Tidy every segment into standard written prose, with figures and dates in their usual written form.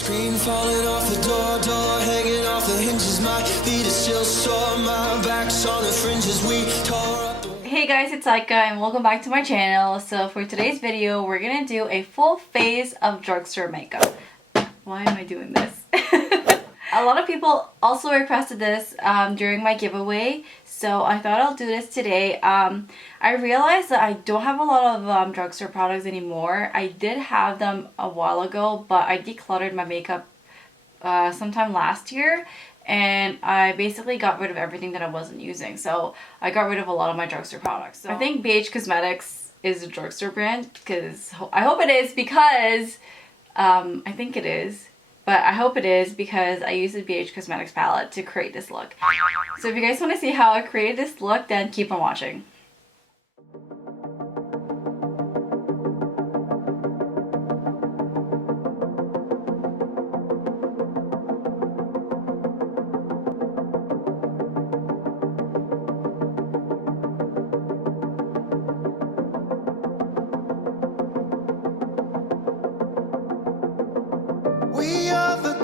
Screen falling off the door hanging off the hinges. My feet are still sore, my back's on the fringes. We tore up the... Hey guys, it's Ica and welcome back to my channel. So for today's video, we're gonna do a full face of drugstore makeup. Why am I doing this? A lot of people also requested this during my giveaway, so I thought I'll do this today. I realized that I don't have a lot of drugstore products anymore. I did have them a while ago, but I decluttered my makeup sometime last year, and I basically got rid of everything that I wasn't using. So I got rid of a lot of my drugstore products. So I think BH Cosmetics is a drugstore brand, because I hope it is, because I think it is. But I hope it is because I used the BH Cosmetics palette to create this look. So if you guys want to see how I created this look, then keep on watching.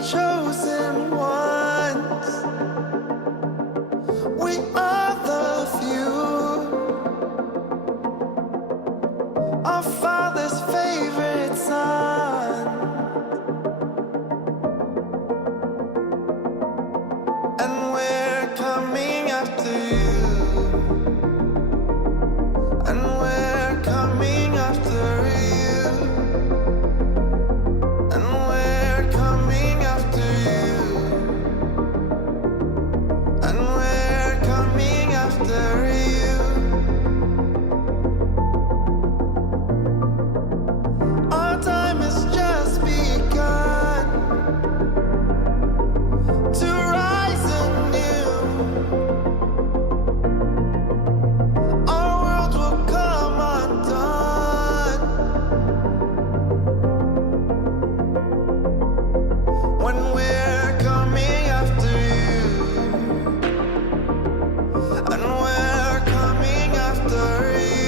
Chosen ones, we are the few, our Father's favorite son, and we're coming after you, and we're coming after you, and we're coming after you, and we're coming after you. Our time has just begun to rise anew. Our world will come undone when we're coming after you, and we're coming after you,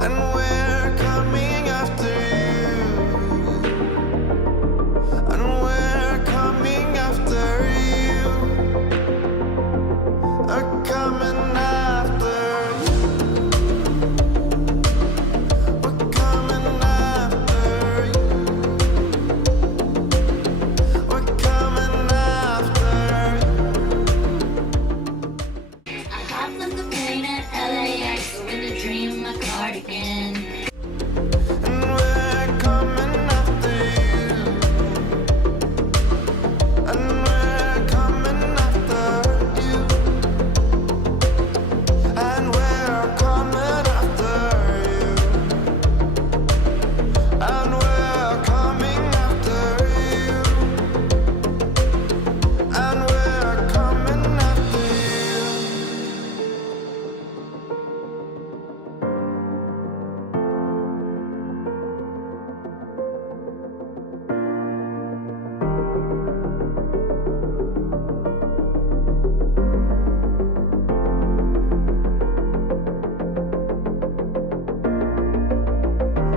and we're coming after you, and we're coming after you, are coming after you, we're coming after you. We're coming after you. I hopped on the plane at LAX with a dream of my cardigan. And we're coming after you. And we're coming after you. And we're coming after you. And we're coming after you. And we're coming after you.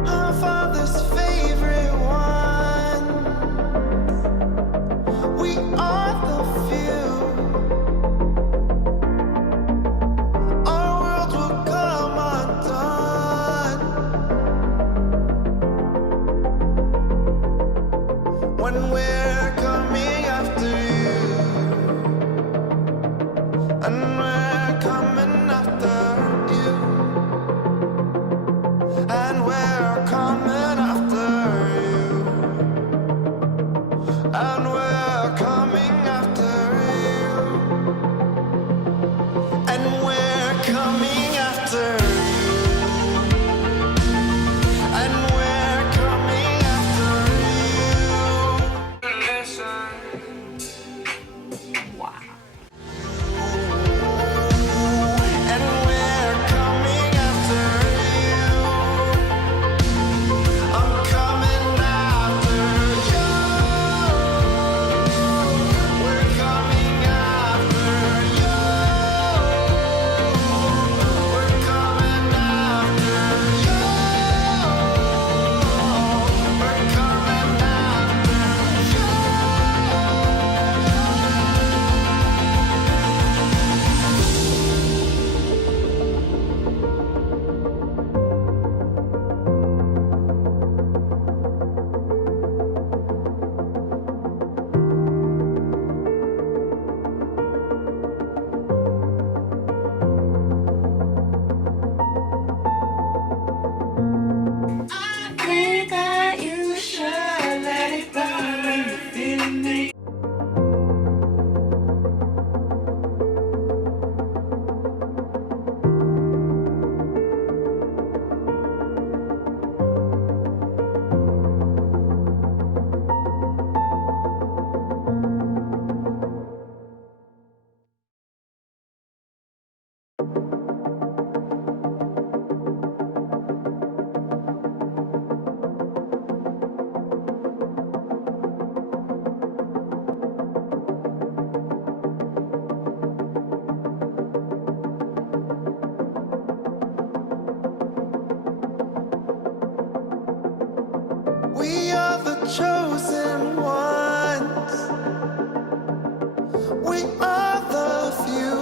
Our Father's favorite one. We are the few. Our world will come undone when we're coming after you, and we're coming after you, and we're coming after you, and we're coming after you, and we're coming after you, and we're coming after you. are the chosen ones. We are the few.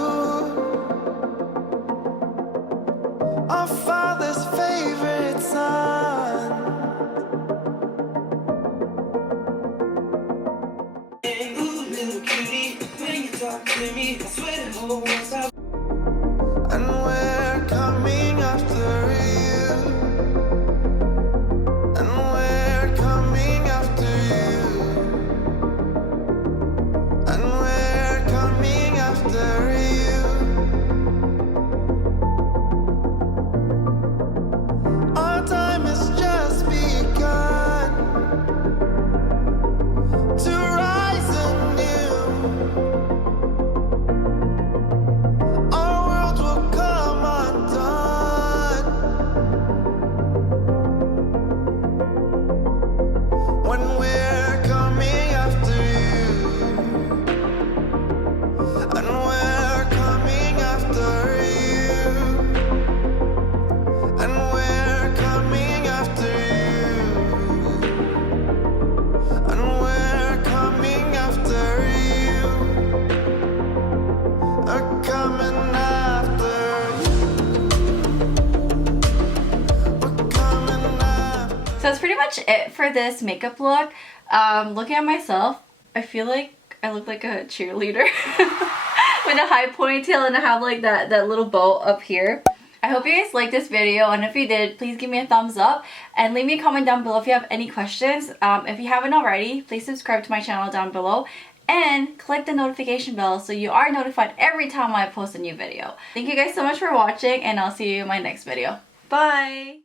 Our Father's favorite son. Ooh, little cutie, when you talk to me, I swear the whole world's out. And we're coming after you. And we're coming after you. And we're coming after you. Our time has just begun to rise anew. Our world will come undone when we're coming after you. And we're coming after you. And we're coming after you. And we're coming after you. Are coming after you. We're coming after. So that's pretty much it for this makeup look. Looking at myself, I feel like I look like a cheerleader with a high ponytail, and I have like that little bow up here. I hope you guys liked this video, and if you did, please give me a thumbs up and leave me a comment down below if you have any questions. If you haven't already, please subscribe to my channel down below and click the notification bell so you are notified every time I post a new video. Thank you guys so much for watching, and I'll see you in my next video. Bye!